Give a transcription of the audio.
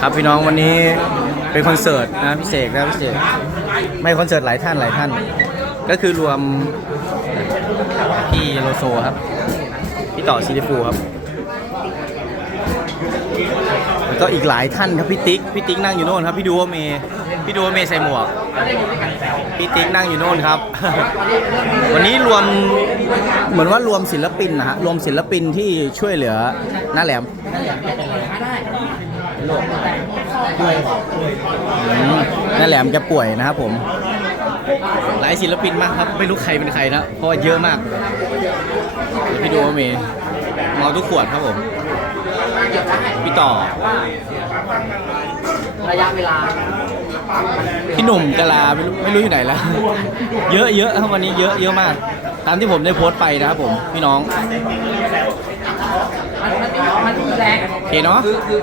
ครับพี่น้องวันนี้เป็นคอนเสิร์ตนะพิเศษนะพิเศษไม่คอนเสิร์ตหลายท่านหลายท่าน ก็คือรวมพี่โลโซครับ พี่ต่อซีดีฟูครับแล้ว ก็อีกหลายท่านครับพี่ติ๊กพี่ติ๊กนั่งอยู่โน่นครับพี่ดูว่าเมย์พี่ดูว่าเมย์ใส่หมวกพี่ติ๊กนั่งอยู่โน่นครับ วันนี้รวมเหมือนว่ารวมศิลปินนะฮะรวมศิลปินที่ช่วยเหลือหน้าแหลมอืมนั่นแหลมแกป่วยนะครับผม หลายศิลปินมากครับไม่รู้ใครเป็นใครนะเพราะว่าเยอะมากพี่ดูว่ามีเมาทุกขวดครับผม พี่ต่อ ระยะเวลา พี่หนุ่มกะลาไม่รู้ไม่รู้อยู่ไหนแล้ว เยอะเยอะครับวันนี้เยอะเยอะมาก ตามที่ผมได้โพสต์ไปนะครับผมพี่น้องมันมันมันแรงโอเคเนาะ คือคือ